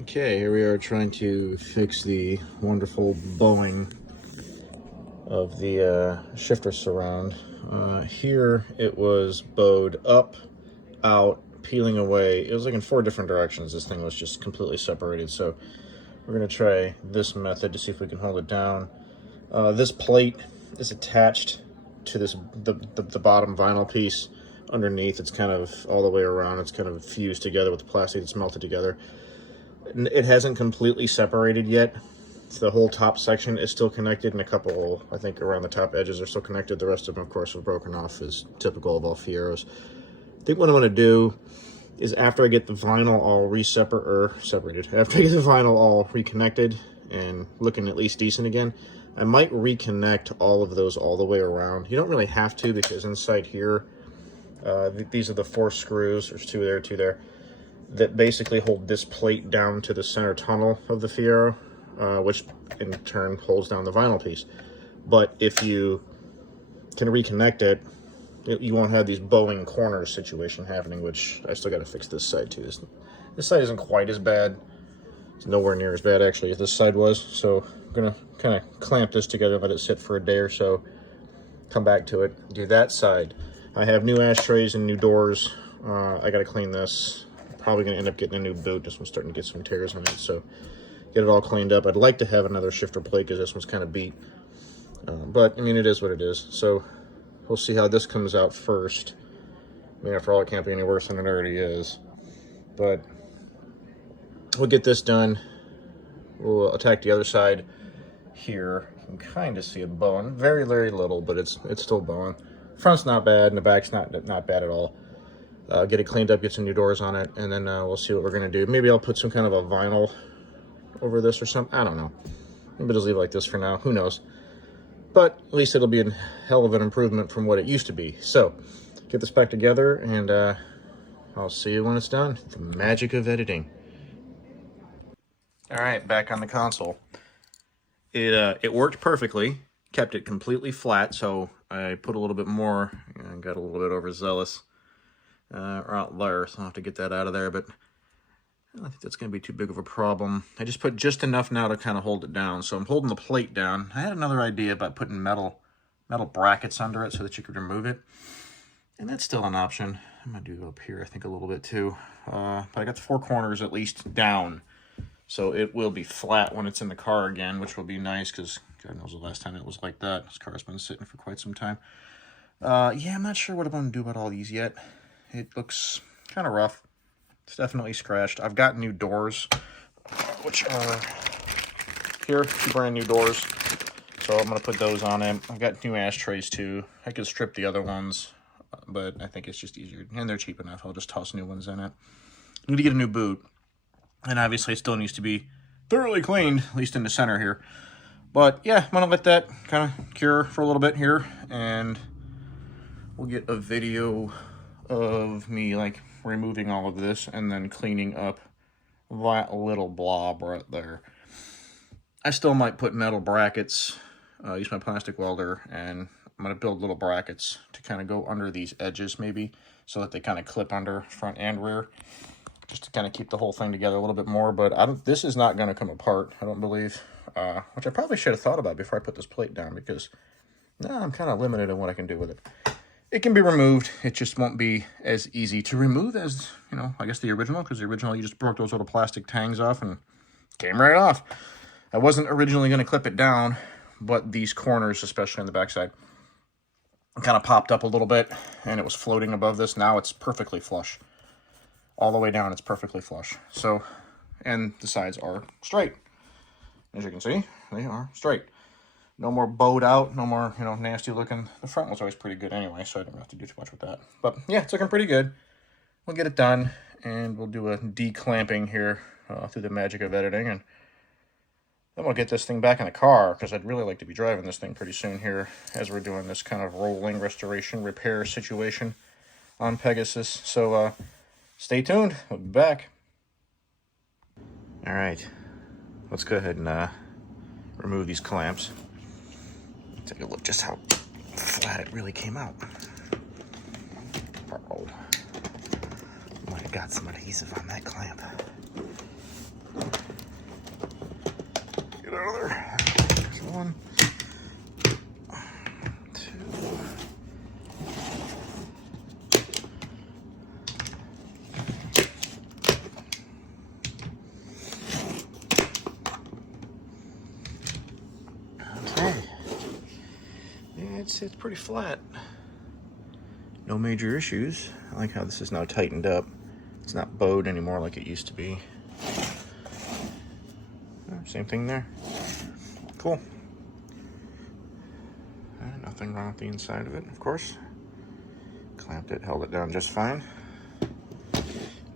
Okay, here we are trying to fix the wonderful bowing of the shifter surround. Here it was bowed up, out, peeling away. It was like in 4 different directions. This thing was just completely separated. So we're going to try this method to see if we can hold it down. This plate is attached to the bottom vinyl piece underneath. It's kind of all the way around. It's kind of fused together with the plastic that's melted together. It hasn't completely separated yet. So the whole top section is still connected, and a couple, I think, around the top edges are still connected. The rest of them, of course, are broken off, as typical of all Fieros. I think what I'm going to do is, after I get the vinyl all separated, after I get the vinyl all reconnected and looking at least decent again, I might reconnect all of those all the way around. You don't really have to, because inside here, these are the 4 screws. There's 2 there, 2 there, that basically hold this plate down to the center tunnel of the Fiero, which in turn holds down the vinyl piece. But if you can reconnect it, you won't have these bowing corners situation happening, which I still got to fix this side too. This side isn't quite as bad. It's nowhere near as bad actually as this side was. So I'm gonna kind of clamp this together, let it sit for a day or so, come back to it, do that side. I have new ashtrays and new doors. I got to clean this. Probably going to end up getting a new boot. This one's starting to get some tears on it, so get it all cleaned up. I'd like to have another shifter plate because this one's kind of beat. But, I mean, it is what it is. So we'll see how this comes out first. I mean, after all, it can't be any worse than it already is. But we'll get this done. We'll attack the other side here. You can kind of see it bowing. Very, very little, but it's still bowing. Front's not bad, and the back's not bad at all. Get it cleaned up, get some new doors on it, and then we'll see what we're going to do. Maybe I'll put some kind of a vinyl over this or something. I don't know. Maybe just leave it like this for now. Who knows? But at least it'll be a hell of an improvement from what it used to be. So, get this back together, and I'll see you when it's done. The magic of editing. All right, back on the console. It worked perfectly. Kept it completely flat, so I put a little bit more and got a little bit overzealous. Out there, so I'll have to get that out of there, but I don't think that's going to be too big of a problem. I just put just enough now to kind of hold it down, so I'm holding the plate down. I had another idea about putting metal brackets under it so that you could remove it, and that's still an option. I'm going to do it up here, I think, a little bit too. But I got the 4 corners at least down, so it will be flat when it's in the car again, which will be nice, because God knows the last time it was like that. This car's been sitting for quite some time. Yeah, I'm not sure what I'm going to do about all these yet. It looks kind of rough. It's definitely scratched. I've got new doors, which are here, 2 brand new doors. So I'm going to put those on it. I've got new ashtrays too. I could strip the other ones, but I think it's just easier. And they're cheap enough. I'll just toss new ones in it. I need to get a new boot. And obviously it still needs to be thoroughly cleaned, at least in the center here. But yeah, I'm going to let that kind of cure for a little bit here. And we'll get a video of me like removing all of this and then cleaning up that little blob right there. I still might put metal brackets, use my plastic welder, and I'm going to build little brackets to kind of go under these edges maybe, so that they kind of clip under front and rear, just to kind of keep the whole thing together a little bit more. But this is not going to come apart, I don't believe, which I probably should have thought about before I put this plate down, because now I'm kind of limited on what I can do with it. It can be removed. It just won't be as easy to remove as, you know, I guess the original, because the original, you just broke those little plastic tangs off and came right off. I wasn't originally going to clip it down, but these corners, especially on the backside, kind of popped up a little bit, and it was floating above this. Now it's perfectly flush. All the way down, it's perfectly flush. So, and the sides are straight. As you can see, they are straight. No more bowed out, no more, you know, nasty looking. The front was always pretty good anyway, so I didn't have to do too much with that. But yeah, it's looking pretty good. We'll get it done, and we'll do a declamping here through the magic of editing, and then we'll get this thing back in the car, because I'd really like to be driving this thing pretty soon here as we're doing this kind of rolling restoration repair situation on Pegasus. So stay tuned. We'll be back. All right, let's go ahead and remove these clamps. Take a look just how flat it really came out. Uh-oh. Might have got some adhesive on that clamp. out of there. There's 1, 2. Okay. Yeah, it's pretty flat. No major issues. I like how this is now tightened up. It's not bowed anymore like it used to be. Same thing there. Cool. Nothing wrong with the inside of it, of course. Clamped it, held it down just fine.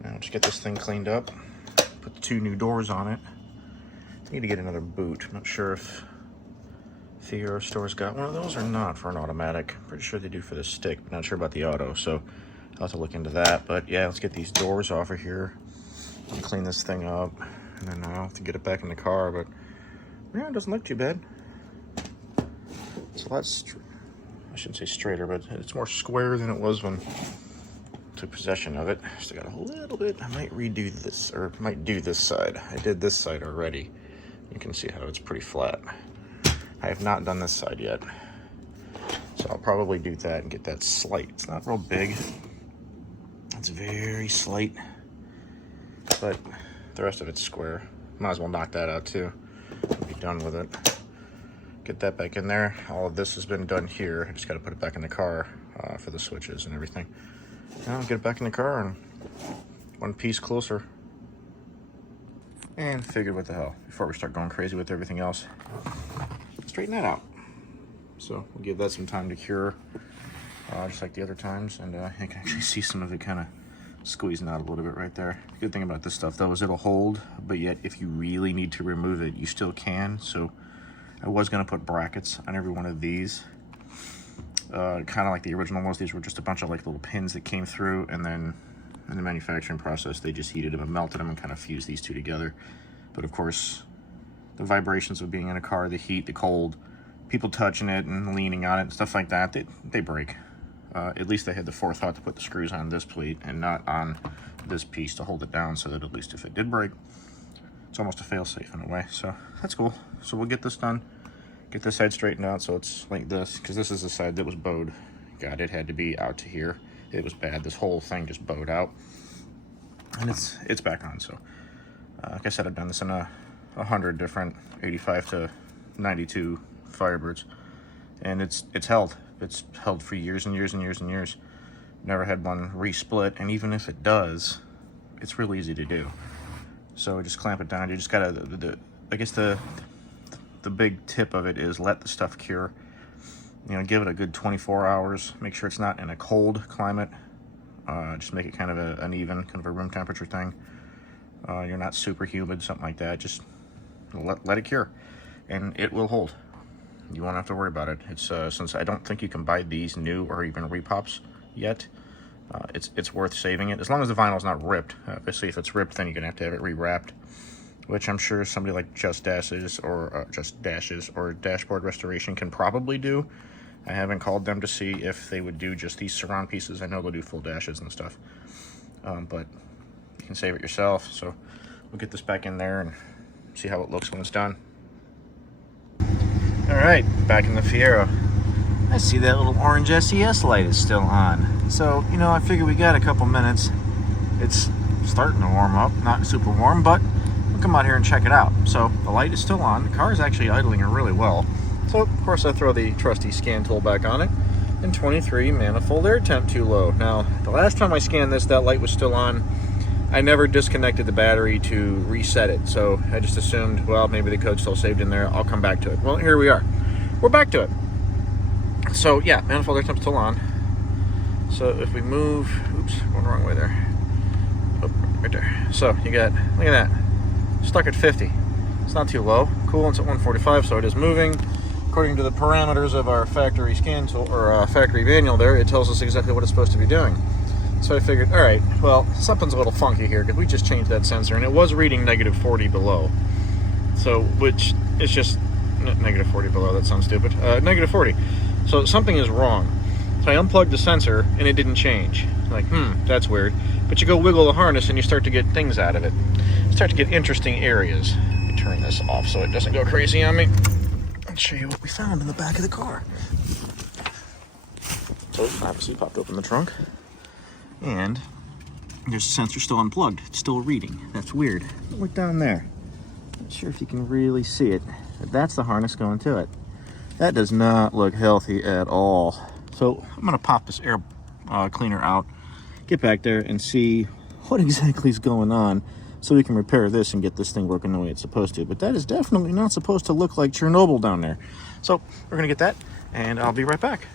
Now just get this thing cleaned up. Put the 2 new doors on it. Need to get another boot. I'm not sure if Fiero store's got one of those or not for an automatic. Pretty sure they do for the stick, but not sure about the auto, so I'll have to look into that. But yeah, let's get these doors off of here and clean this thing up, and then I'll have to get it back in the car. But yeah, it doesn't look too bad. It's a lot I shouldn't say straighter, but it's more square than it was when I took possession of it. Still got a little bit. I might redo this, or might do this side. I did this side already. You can see how it's pretty flat. I have not done this side yet, so I'll probably do that and get that slight. It's not real big. It's very slight, but the rest of it's square. Might as well knock that out too. Be done with it. Get that back in there. All of this has been done here. I just got to put it back in the car for the switches and everything. Now get it back in the car and one piece closer. And figured what the hell, before we start going crazy with everything else, straighten that out. So we'll give that some time to cure, just like the other times, and I can actually see some of it kind of squeezing out a little bit right there. The good thing about this stuff though is it'll hold, but yet if you really need to remove it, you still can. So I was going to put brackets on every one of these, kind of like the original ones. These were just a bunch of like little pins that came through, and then in the manufacturing process they just heated them and melted them and kind of fused these 2 together. But of course, the vibrations of being in a car, the heat, the cold, people touching it and leaning on it and stuff like that, they break. At least they had the forethought to put the screws on this plate and not on this piece to hold it down, so that at least if it did break, it's almost a fail-safe in a way. So that's cool. So we'll get this done, get this side straightened out so it's like this, because this is the side that was bowed. God, it had to be out to here. It was bad. This whole thing just bowed out, and it's back on. So like I said, I've done this in 100 different 85 to 92 Firebirds, and it's held. It's held for years and years and years and years. Never had one resplit, and even if it does, it's real easy to do. So just clamp it down. You just gotta, I guess the big tip of it is let the stuff cure. You know, give it a good 24 hours. Make sure it's not in a cold climate. Just make it kind of an even, kind of a room temperature thing. You're not super humid, something like that. Just let it cure, and it will hold. You won't have to worry about it. It's since I don't think you can buy these new or even repops yet, it's worth saving it, as long as the vinyl is not ripped. Obviously, if it's ripped, then you're gonna have to have it rewrapped, which I'm sure somebody like Just Dashes or Dashboard Restoration can probably do. I haven't called them to see if they would do just these surround pieces. I know they'll do full dashes and stuff, but you can save it yourself. So we'll get this back in there and see how it looks when it's done. All right, back in the Fiero. I see that little orange SES light is still on. So, you know, I figure we got a couple minutes. It's starting to warm up, not super warm, but we'll come out here and check it out. So the light is still on. The car is actually idling really well. So, of course, I throw the trusty scan tool back on it. And 23, manifold air temp too low. Now, the last time I scanned this, that light was still on. I never disconnected the battery to reset it, so I just assumed, well, maybe the code's still saved in there. I'll come back to it. Well, here we are. We're back to it. So, yeah, manifold air temp's still on. So if we move, oops, going the wrong way there. Oh, right there. So you got, look at that, stuck at 50. It's not too low. Coolant's at 145, so it is moving. According to the parameters of our factory scan tool, or factory manual there, it tells us exactly what it's supposed to be doing. So I figured, all right, well, something's a little funky here, because we just changed that sensor, and it was reading negative 40 below. So, which is just, negative 40 below, that sounds stupid. Negative 40. So something is wrong. So I unplugged the sensor, and it didn't change. Like, that's weird. But you go wiggle the harness, and you start to get things out of it. You start to get interesting areas. Let me turn this off so it doesn't go crazy on me. I'll show you what we found in the back of the car. So obviously popped open the trunk, and there's a sensor still unplugged. It's still reading. That's weird. Look down there. Not sure if you can really see it. But that's the harness going to it. That does not look healthy at all. So I'm gonna pop this air cleaner out, get back there and see what exactly is going on so we can repair this and get this thing working the way it's supposed to. But that is definitely not supposed to look like Chernobyl down there. So we're gonna get that, and I'll be right back.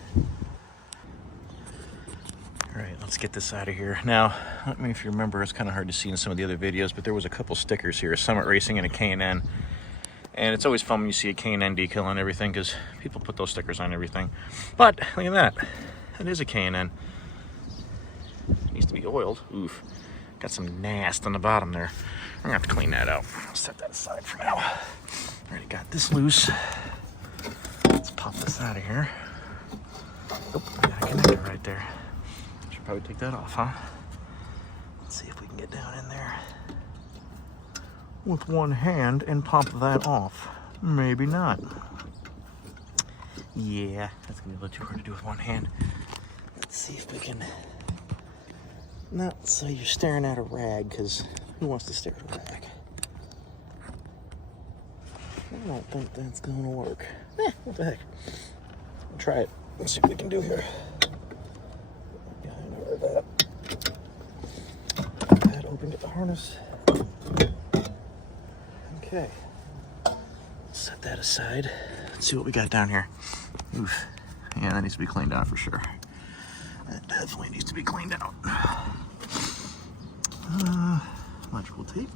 All right, let's get this out of here. Now, I don't know if you remember, it's kind of hard to see in some of the other videos, but there was a couple stickers here, a Summit Racing and a K&N. And it's always fun when you see a K&N decal on everything, because people put those stickers on everything. But look at that. It is a K&N. It needs to be oiled. Oof. Got some nast on the bottom there. I'm gonna have to clean that out. I'll set that aside for now. Already got this loose. Let's pop this out of here. Oh, got a connector right there. Should probably take that off, huh? Let's see if we can get down in there with one hand and pop that off. Maybe not. Yeah, that's gonna be a little too hard to do with one hand. Let's see if we can, not so you're staring at a rag, because who wants to stare at a rag? I don't think that's gonna work. What the heck? We'll try it. Let's see what we can do here. That open, get the harness. Okay. Set that aside. Let's see what we got down here. Oof. Yeah, that needs to be cleaned out for sure. That definitely needs to be cleaned out. Electrical tape.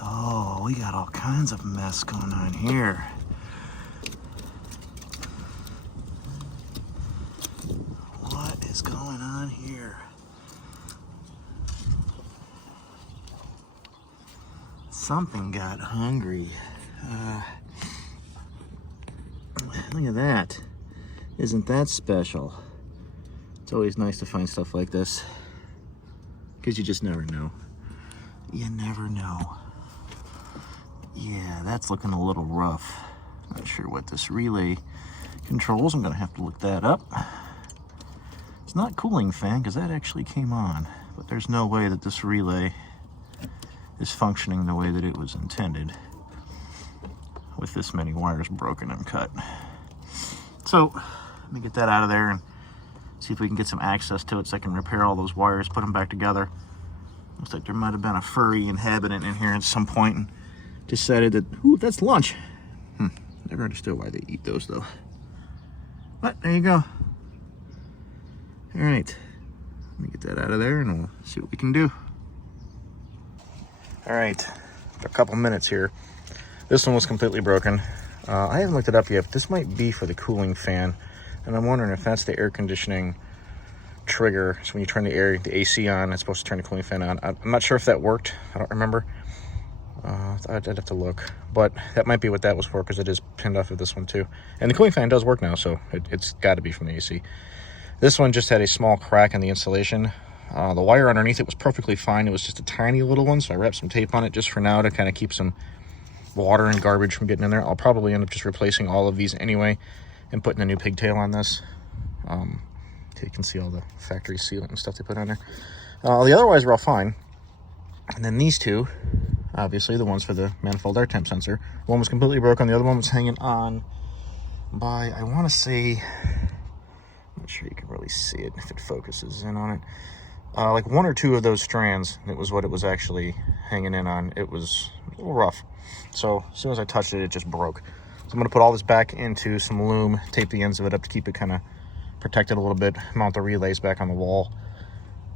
Oh, we got all kinds of mess going on here. What is going on here? Something got hungry. Look at that. Isn't that special? It's always nice to find stuff like this, because you just never know. You never know. Yeah, that's looking a little rough. Not sure what this relay controls. I'm gonna have to look that up. It's not cooling fan, because that actually came on, but there's no way that this relay is functioning the way that it was intended with this many wires broken and cut. So let me get that out of there and see if we can get some access to it so I can repair all those wires, put them back together. Looks like there might have been a furry inhabitant in here at some point and decided that, ooh, that's lunch. Never understood why they eat those though. But there you go. All right, let me get that out of there and we'll see what we can do. All right, a couple minutes here. This one was completely broken. I haven't looked it up yet, but this might be for the cooling fan. And I'm wondering if that's the air conditioning trigger. So when you turn the AC on, it's supposed to turn the cooling fan on. I'm not sure if that worked. I don't remember. I'd have to look. But that might be what that was for, because it is pinned off of this one too. And the cooling fan does work now, so it's got to be from the AC. This one just had a small crack in the insulation. The wire underneath it was perfectly fine. It was just a tiny little one, so I wrapped some tape on it just for now to kind of keep some water and garbage from getting in there. I'll probably end up just replacing all of these anyway and putting a new pigtail on this. So you can see all the factory sealant and stuff they put on there. The otherwise were all fine. And then these two, obviously the ones for the manifold air temp sensor. One was completely broken. The other one was hanging on by, I want to say, I'm not sure you can really see it if it focuses in on it. Like one or two of those strands, it was what it was actually hanging in on. It was a little rough. So as soon as I touched it, it just broke. So I'm going to put all this back into some loom, tape the ends of it up to keep it kind of protected a little bit, mount the relays back on the wall,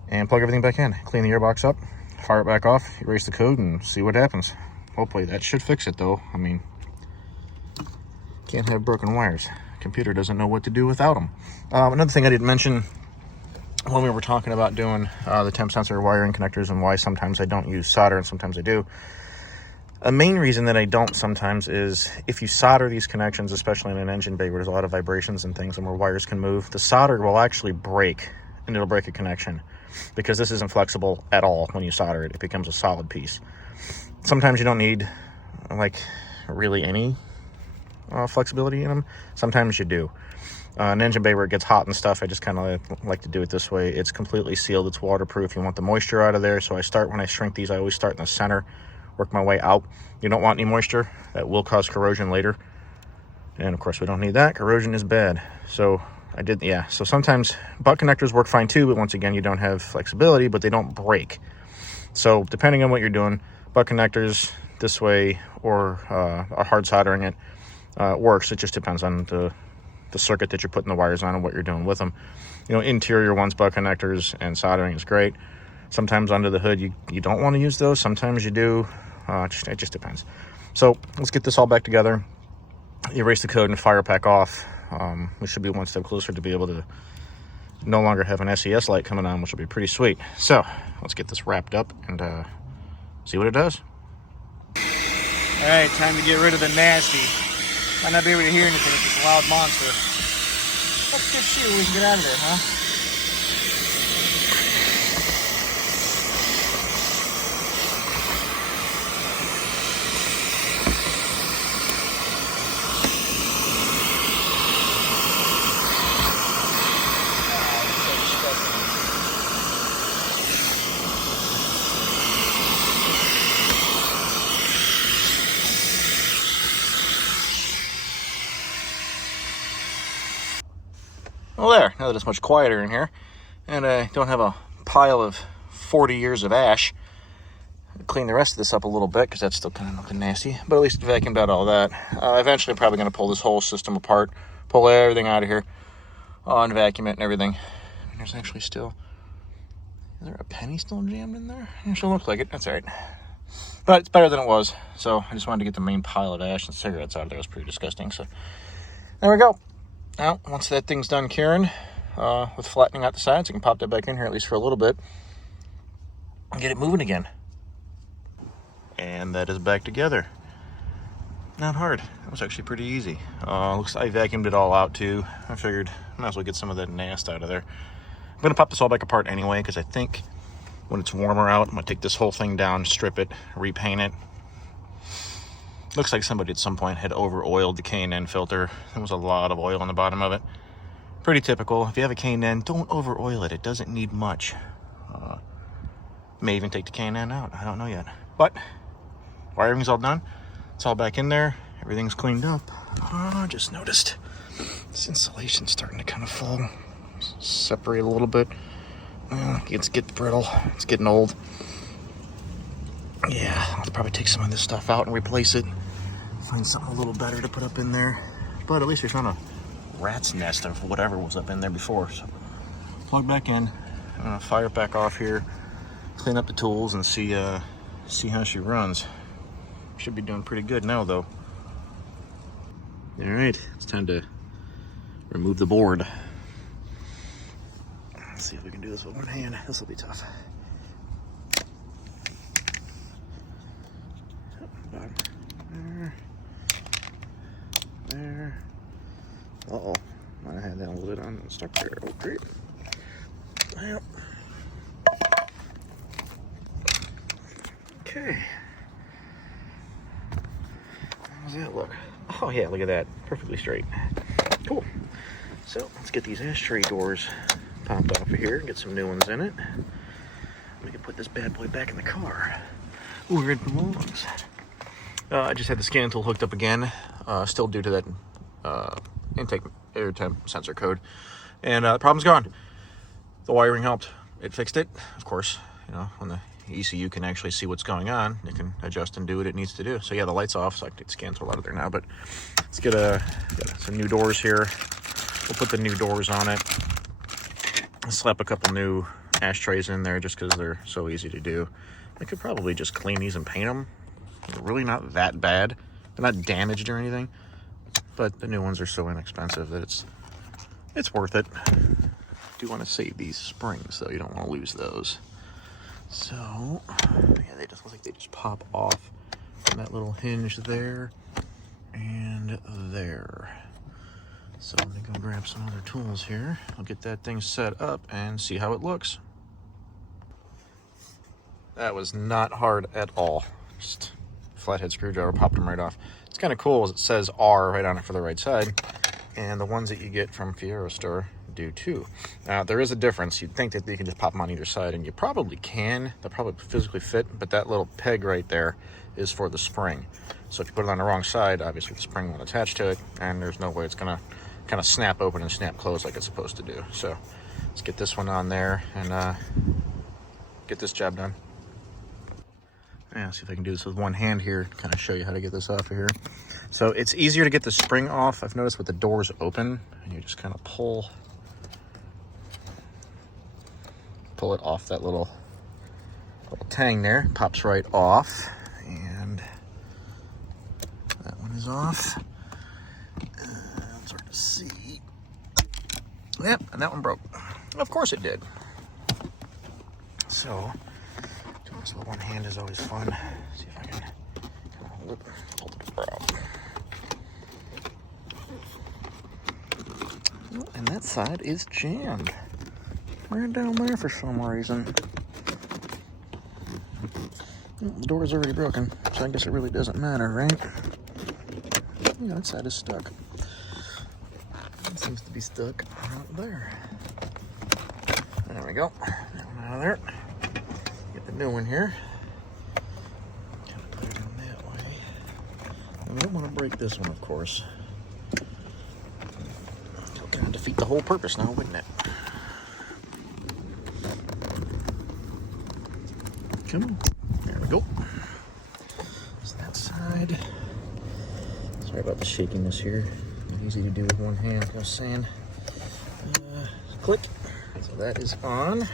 and plug everything back in. Clean the gearbox up, fire it back off, erase the code, and see what happens. Hopefully that should fix it though. I mean, can't have broken wires. Computer doesn't know what to do without them. Another thing I didn't mention when we were talking about doing the temp sensor wiring connectors and why sometimes I don't use solder and sometimes I do. A main reason that I don't sometimes is if you solder these connections, especially in an engine bay where there's a lot of vibrations and things and where wires can move, the solder will actually break and it'll break a connection because this isn't flexible at all. When you solder it, it becomes a solid piece. Sometimes you don't need like really any flexibility in them. Sometimes you do. An engine bay where it gets hot and stuff, I just kind of like to do it this way. It's completely sealed, it's waterproof. You want the moisture out of there, so when I shrink these, I always start in the center, work my way out. You don't want any moisture. That will cause corrosion later. And of course we don't need that. Corrosion is bad. So so sometimes butt connectors work fine too, but once again, you don't have flexibility, but they don't break. So depending on what you're doing, butt connectors this way or hard soldering it works. It just depends on the circuit that you're putting the wires on and what you're doing with them. Interior ones, butt connectors and soldering is great. Sometimes under the hood, you don't want to use those. Sometimes you do. It just depends. So let's get this all back together. Erase the code and fire pack off. We should be one step closer to be able to no longer have an SES light coming on, which will be pretty sweet. So let's get this wrapped up and see what it does. All right, time to get rid of the nasty. Might not be able to hear anything with this loud monster. Let's just see what we can get out of there, huh? Well, there, now that it's much quieter in here, and I don't have a pile of 40 years of ash, I'll clean the rest of this up a little bit, because that's still kind of looking nasty, but at least it vacuumed out all that. Eventually, I'm probably going to pull this whole system apart, pull everything out of here, and vacuum it and everything. And there's actually still, is there a penny still jammed in there? It should look like it, that's all right. But it's better than it was, so I just wanted to get the main pile of ash and cigarettes out of there. It was pretty disgusting, so there we go. Now, once that thing's done curing, with flattening out the sides, I can pop that back in here at least for a little bit and get it moving again. And that is back together. Not hard. That was actually pretty easy. Looks like I vacuumed it all out too. I figured I might as well get some of that nast out of there. I'm going to pop this all back apart anyway, because I think when it's warmer out, I'm going to take this whole thing down, strip it, repaint it. Looks like somebody at some point had over-oiled the K&N filter. There was a lot of oil on the bottom of it. Pretty typical. If you have a K&N, don't over-oil it. It doesn't need much. May even take the K&N out. I don't know yet. But wiring's all done. It's all back in there. Everything's cleaned up. I just noticed this insulation's starting to kind of fall. Separate a little bit. It's getting brittle. It's getting old. Yeah, I'll probably take some of this stuff out and replace it. Find something a little better to put up in there. But at least we found a rat's nest of whatever was up in there before. So plug back in, fire it back off here, clean up the tools and see how she runs. Should be doing pretty good now though. All right, it's time to remove the board. Let's see if we can do this with one hand. This will be tough. There. Uh-oh. I had that lid on and stuck there. Oh, great. Yep. Okay. How does that look? Oh, yeah, look at that. Perfectly straight. Cool. So, let's get these ashtray doors popped off of here and get some new ones in it. We can put this bad boy back in the car. Ooh, where it belongs. I just had the scan tool hooked up again, still due to that intake air temp sensor code, and the problem's gone. The wiring helped. It fixed it, of course. When the ECU can actually see what's going on, it can adjust and do what it needs to do. So yeah, the light's off, so I can take the scan tool out of there now. But let's get some new doors here. We'll put the new doors on it. Slap a couple new ashtrays in there just because they're so easy to do. I could probably just clean these and paint them. They're really not that bad. They're not damaged or anything, but the new ones are so inexpensive that it's worth it. I do want to save these springs though. You don't want to lose those. So yeah, they just look like they just pop off from that little hinge there and there. So let me go grab some other tools here. I'll get that thing set up and see how it looks. That was not hard at all. Just flathead screwdriver, popped them right off. It's kind of cool as it says R right on it for the right side, and the ones that you get from Fiero store do too. Now there is a difference. You'd think that you can just pop them on either side, and you probably can. They'll probably physically fit, but that little peg right there is for the spring. So if you put it on the wrong side, obviously the spring won't attach to it, and there's no way it's gonna kind of snap open and snap close like it's supposed to do. So let's get this one on there and get this job done. Yeah, see if I can do this with one hand here, kind of show you how to get this off of here. So it's easier to get the spring off, I've noticed, with the doors open, and you just kind of pull it off that little tang there. Pops right off, and that one is off. It's hard to see. Yep, and that one broke. Of course it did. So doing this with one hand is always fun. See if I can hold it out. And that side is jammed. Right down there for some reason. The door is already broken, so I guess it really doesn't matter, right? Yeah, that side is stuck. It seems to be stuck right there. There we go. That one out of there. Get the new one here. Kind of put it on that way. And we don't want to break this one, of course. It'll kind of defeat the whole purpose now, wouldn't it? Come on. There we go. There's that side. Sorry about the shakiness here. Easy to do with one hand, like I was saying. Click. So that is on. Try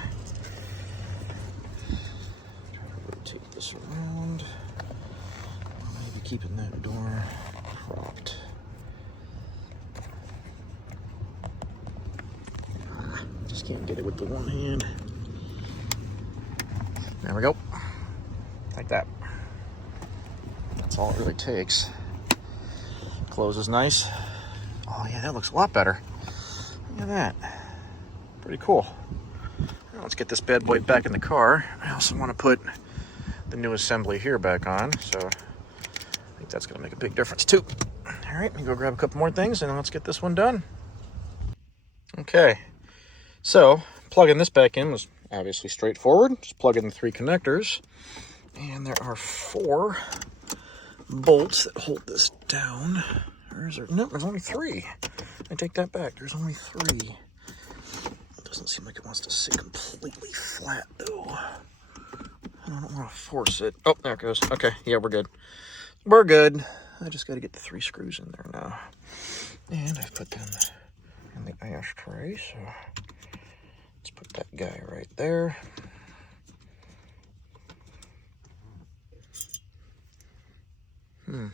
to rotate this around. Maybe keeping that door propped. Just can't get it with the one hand. There we go. Like that. That's all it really takes. Closes nice. Oh yeah, that looks a lot better. Look at that. Pretty cool. Now let's get this bad boy back in the car. I also want to put the new assembly here back on, so I think that's going to make a big difference too. All right, let me go grab a couple more things and let's get this one done. Okay, so plugging this back in was obviously straightforward. Just plug in the 3 connectors, and there are 4 bolts that hold this down. Or is there? No, there's only 3. I take that back. There's only 3. It doesn't seem like it wants to sit completely flat, though. I don't want to force it. Oh, there it goes. Okay, yeah, we're good. We're good. I just got to get the 3 screws in there now. And I've put them in the ashtray, so let's put that guy right there. Don't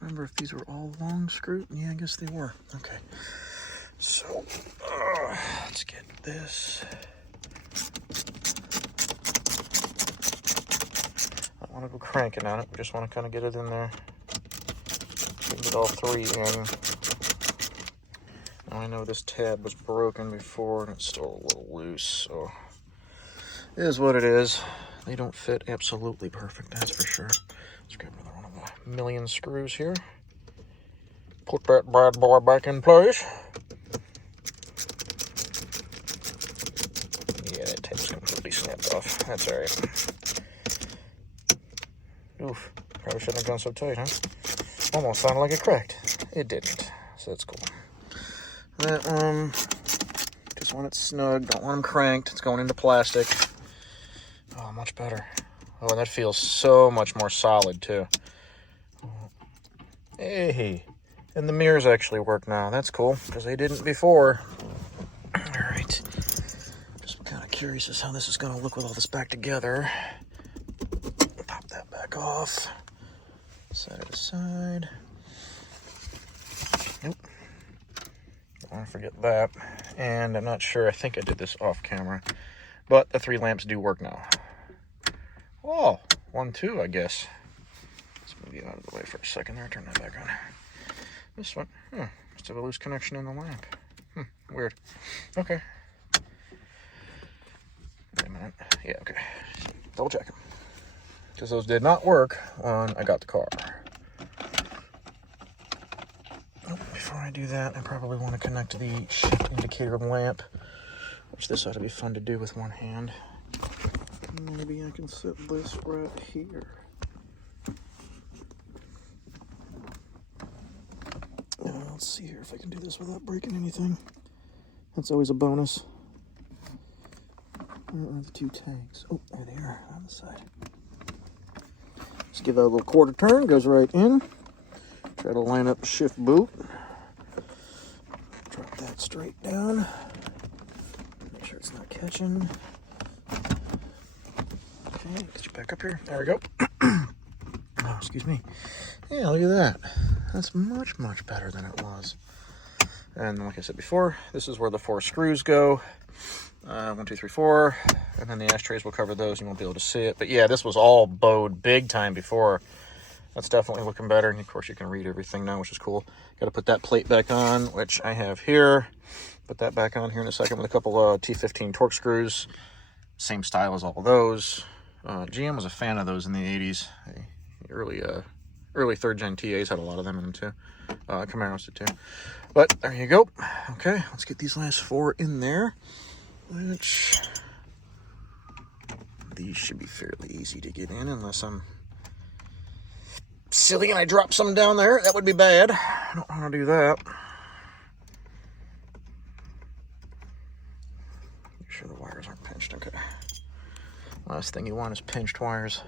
remember if these were all long screwed. Yeah, I guess they were. Okay. So, let's get this. I don't want to go cranking on it. We just want to kind of get it in there. Get all 3 in. Now I know this tab was broken before and it's still a little loose, so it is what it is. They don't fit absolutely perfect, that's for sure. Let's grab another one of the million screws here. Put that bad boy back in place. Yeah, that tab's completely snapped off. That's alright. Oof, probably shouldn't have gone so tight, huh? Almost sounded like it cracked. It didn't, so that's cool. That one, just want it snug, don't want them cranked. It's going into plastic. Oh, much better. Oh, and that feels so much more solid, too. Hey, and the mirrors actually work now. That's cool, because they didn't before. All right. Just kind of curious as how this is going to look with all this back together. Pop that back off. Set it aside. Nope. Don't want to forget that. And I'm not sure, I think I did this off camera, but the 3 lamps do work now. Oh, 1, 2, I guess. Let's move you out of the way for a second there. Turn that back on. This one, must have a loose connection in the lamp. Weird. Okay. Wait a minute. Yeah, okay. Double check. because those did not work when I got the car. Oh, before I do that, I probably want to connect the shift indicator lamp, which this ought to be fun to do with one hand. Maybe I can set this right here. Let's see here if I can do this without breaking anything. That's always a bonus. Where are the two tags? Oh, there they are on the side. Just give that a little quarter turn, goes right in. Try to line up the shift boot. Drop that straight down. Make sure it's not catching. Okay, get you back up here. There we go. Oh, excuse me. Yeah, look at that. That's much, much better than it was. And like I said before, this is where the 4 screws go. 1, 2, 3, 4. And then the ashtrays will cover those. You won't be able to see it. But yeah, this was all bowed big time before. That's definitely looking better. And of course, you can read everything now, which is cool. Got to put that plate back on, which I have here. Put that back on here in a second with a couple T15 torque screws. Same style as all of those. GM was a fan of those in the 80s. The early 3rd gen TAs had a lot of them in them too. Camaros did too. But there you go. Okay, let's get these last 4 in there. Which these should be fairly easy to get in unless I'm silly and I drop some down there. That would be bad. I don't want to do that. Make sure the wires aren't pinched. Okay. Last thing you want is pinched wires.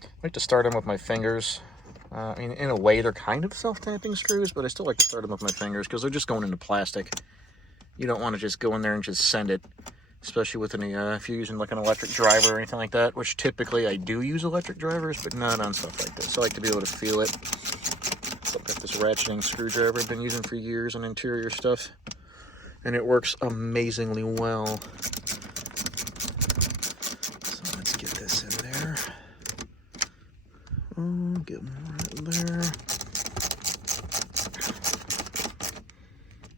I like to start them with my fingers. I mean, in a way, they're kind of self-tapping screws, but I still like to start them with my fingers because they're just going into plastic. You don't want to just go in there and just send it, especially with any, if you're using like an electric driver or anything like that, which typically I do use electric drivers, but not on stuff like this. I like to be able to feel it. So I've got this ratcheting screwdriver I've been using for years on interior stuff, and it works amazingly well. So let's get this in there. Get more right there.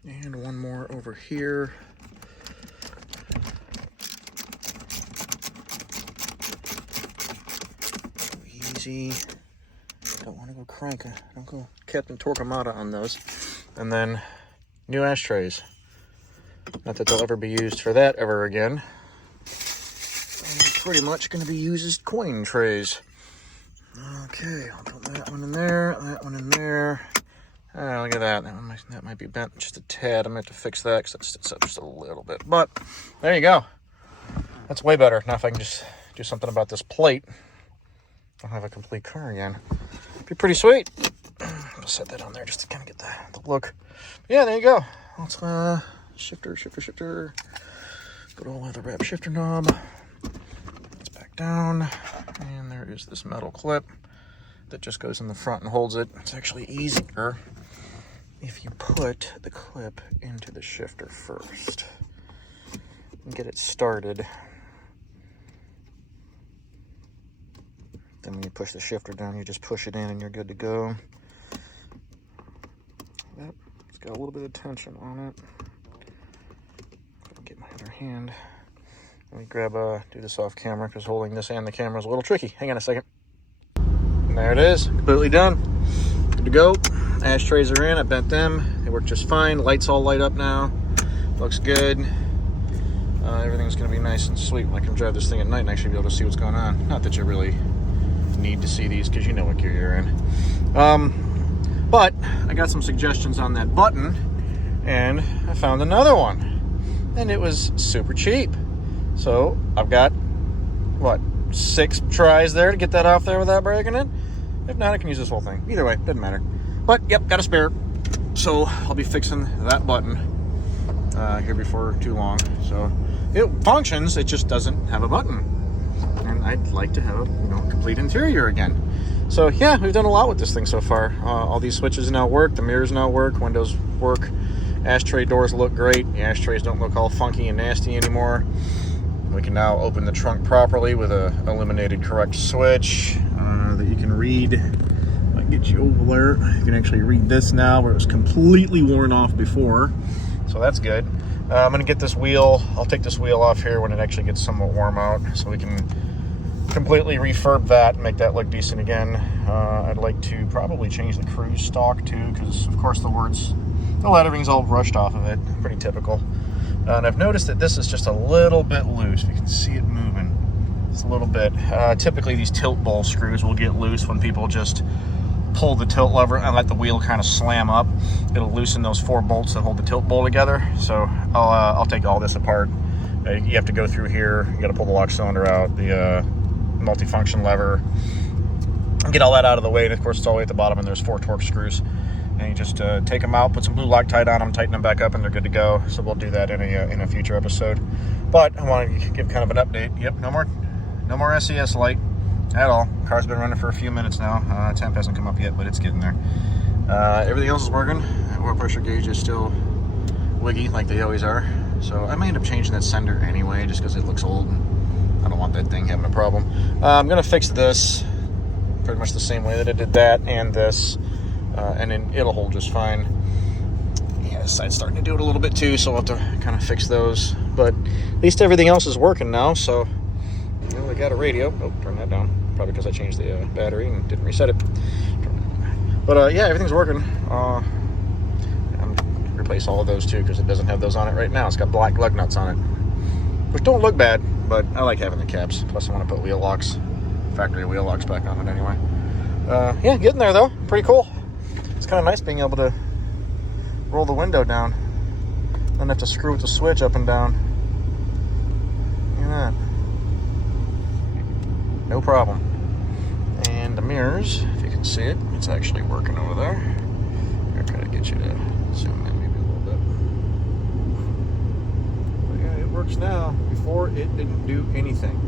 And one more over here. Easy. Don't want to go crank. Don't go Captain Torquemada on those. And then new ashtrays. Not that they'll ever be used for that ever again. And they're pretty much going to be used as coin trays. Okay, I'll put that one in there, that one in there. Oh, look at that. That might be bent just a tad. I'm going to have to fix that because that sits up just a little bit. But there you go. That's way better. Now if I can just do something about this plate, I'll have a complete car again. Be pretty sweet. I'll set that on there just to kind of get the look. But yeah, there you go. Let's shifter. Good old leather wrap shifter knob. It's back down. And there is this metal clip that just goes in the front and holds it. It's actually easier if you put the clip into the shifter first and get it started. Then when you push the shifter down, you just push it in and you're good to go. Yep, it's got a little bit of tension on it. Get my other hand. Let me do this off camera because holding this and the camera is a little tricky. Hang on a second. And there it is, completely done. Good to go. Ashtrays are in, I bent them. They work just fine. Lights all light up now. Looks good. Everything's gonna be nice and sweet. I can drive this thing at night and actually be able to see what's going on. Not that you really need to see these because you know what gear you're in. But I got some suggestions on that button and I found another one. And it was super cheap. So I've got, what, 6 tries there to get that off there without breaking it? If not, I can use this whole thing. Either way, doesn't matter. But, yep, got a spare. So I'll be fixing that button here before too long. So it functions, it just doesn't have a button. And I'd like to have a complete interior again. So yeah, we've done a lot with this thing so far. All these switches now work, the mirrors now work, windows work. Ashtray doors look great. The ashtrays don't look all funky and nasty anymore. We can now open the trunk properly with a illuminated correct switch that you can read. I'll get you over there. You can actually read this now where it was completely worn off before. So that's good. I'm going to get this wheel. I'll take this wheel off here when it actually gets somewhat warm out, so we can completely refurb that and make that look decent again. I'd like to probably change the cruise stock too, because of course the lettering's all rushed off of it. Pretty typical. And I've noticed that this is just a little bit loose. You can see it moving. Just a little bit. Typically these tilt bowl screws will get loose when people just pull the tilt lever and let the wheel kind of slam up. It'll loosen those 4 bolts that hold the tilt bowl together. So I'll take all this apart. You have to go through here. You got to pull the lock cylinder out, the multifunction lever, and get all that out of the way. And of course, it's all the way at the bottom, and there's 4 Torx screws. And you just take them out, put some blue Loctite on them, tighten them back up, and they're good to go. So we'll do that in a future episode. But I want to give kind of an update. Yep, no more SES light at all. Car's been running for a few minutes now. Temp hasn't come up yet, but it's getting there. Everything else is working. Oil pressure gauge is still wiggy like they always are. So I may end up changing that sender anyway, just because it looks old. And I don't want that thing having a problem. I'm going to fix this pretty much the same way that I did that and this. And then it'll hold just fine. Yeah, this side's starting to do it a little bit too, so I'll have to kind of fix those. But at least everything else is working now, so we got a radio. Oh, turn that down. Probably because I changed the battery and didn't reset it. But yeah, everything's working. I'm gonna replace all of those too, because it doesn't have those on it right now. It's got black lug nuts on it, which don't look bad, but I like having the caps. Plus I want to put wheel locks, factory wheel locks back on it anyway. Yeah, getting there though. Pretty cool. It's kind of nice being able to roll the window down. Don't have to screw with the switch up and down. Look at that. No problem. And the mirrors, if you can see it, it's actually working over there. I'll try to get you to zoom in maybe a little bit. But yeah, it works now. Before, it didn't do anything.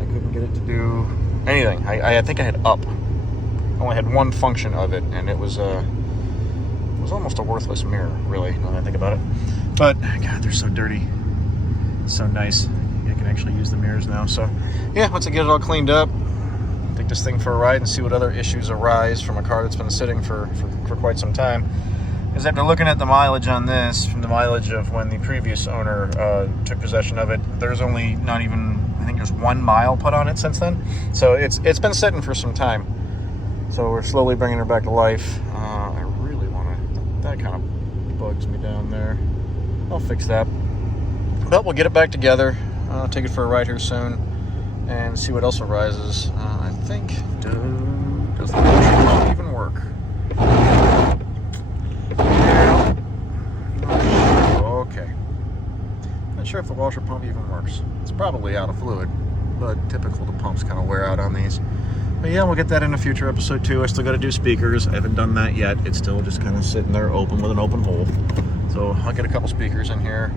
I couldn't get it to do anything. I think I had up. I only had one function of it, and it was almost a worthless mirror, really, now that I think about it. But, God, they're so dirty. It's so nice. I can actually use the mirrors now. So, yeah, once I get it all cleaned up, take this thing for a ride and see what other issues arise from a car that's been sitting for quite some time. Because after looking at the mileage on this, from the mileage of when the previous owner took possession of it, there's only not even, I think there's 1 mile put on it since then. So it's been sitting for some time. So we're slowly bringing her back to life. I really want to, that kind of bugs me down there. I'll fix that. But we'll get it back together. Take it for a ride here soon and see what else arises. I think, does the washer pump even work? Yeah. Okay. Not sure if the washer pump even works. It's probably out of fluid, but typical, the pumps kind of wear out on these. But yeah, we'll get that in a future episode too. I still got to do speakers. I haven't done that yet. It's still just kind of sitting there open with an open hole. So I'll get a couple speakers in here.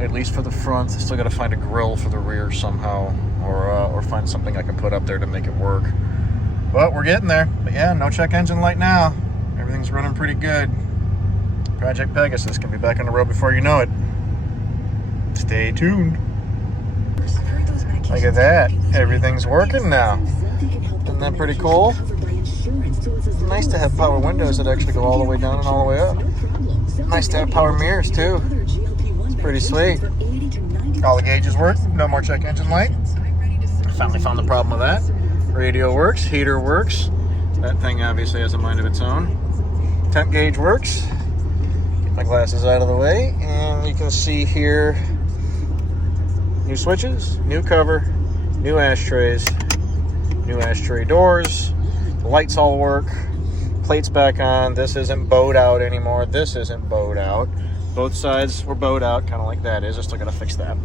At least for the front. I still got to find a grill for the rear somehow, or find something I can put up there to make it work. But we're getting there. But yeah, no check engine light now. Everything's running pretty good. Project Pegasus can be back on the road before you know it. Stay tuned. Look at that. Everything's working now. Isn't that pretty cool? It's nice to have power windows that actually go all the way down and all the way up. Nice to have power mirrors too. Pretty sweet. All the gauges work. No more check engine light. Finally found the problem with that. Radio works. Heater works. That thing obviously has a mind of its own. Temp gauge works. Get my glasses out of the way, and you can see here new switches, new cover, new ashtrays, new ashtray doors. The lights all work. Plates back on. This isn't bowed out anymore. This isn't bowed out. Both sides were bowed out, kind of like that is. I still gotta fix that.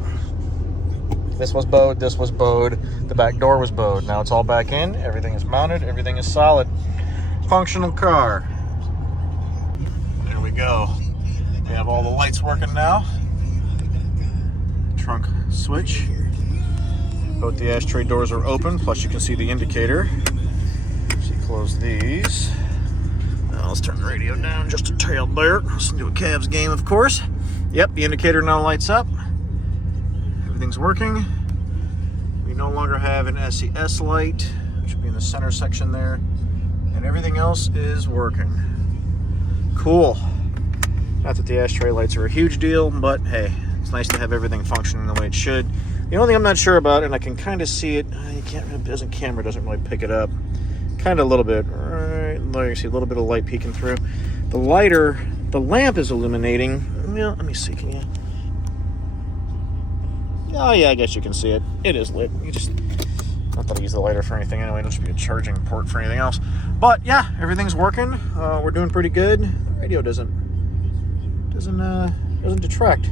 This was bowed, this was bowed. The back door was bowed. Now it's all back in. Everything is mounted. Everything is solid. Functional car. There we go. We have all the lights working now. Trunk switch. Both the ashtray doors are open, plus you can see the indicator. So you close these. Now let's turn the radio down just a tail there. Let's do a Cavs game, of course. Yep, the indicator now lights up. Everything's working. We no longer have an SES light, which should be in the center section there. And everything else is working. Cool. Not that the ashtray lights are a huge deal, but hey, it's nice to have everything functioning the way it should. The only thing I'm not sure about, and I can kind of see it, camera doesn't really pick it up. Kind of a little bit. Right there, you see a little bit of light peeking through. The lamp is illuminating. Well, let me see, can you? Oh yeah, I guess you can see it. It is lit. Not that I use the lighter for anything anyway. It'll just be a charging port for anything else. But yeah, everything's working. We're doing pretty good. The radio doesn't detract.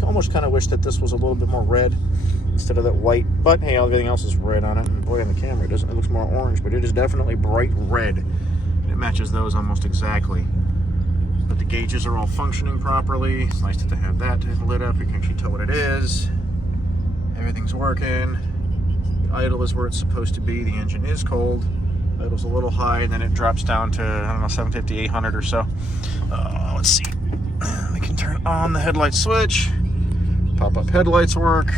I almost kind of wish that this was a little bit more red instead of that white. But hey, everything else is red on it. And boy, on the camera, it looks more orange, but it is definitely bright red. And it matches those almost exactly. But the gauges are all functioning properly. It's nice to have that lit up. You can actually tell what it is. Everything's working. The idle is where it's supposed to be. The engine is cold. Idle's a little high, and then it drops down to, I don't know, 750, 800 or so. Let's see. We can turn on the headlight switch. Pop-up headlights work.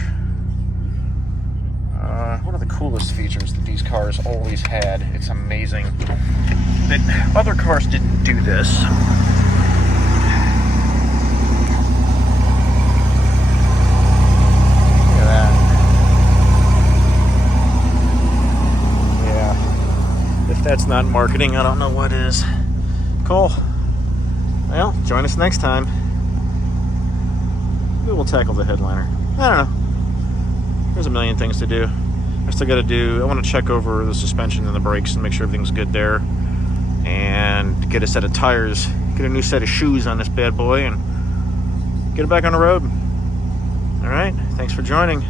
One of the coolest features that these cars always had, it's amazing, that other cars didn't do this. Look at that. Yeah. If that's not marketing, I don't know what is. Cool. Well, join us next time. Maybe we'll tackle the headliner. I don't know. There's a million things to do. I want to check over the suspension and the brakes and make sure everything's good there. And get a set of tires, get a new set of shoes on this bad boy, and get it back on the road. All right, thanks for joining.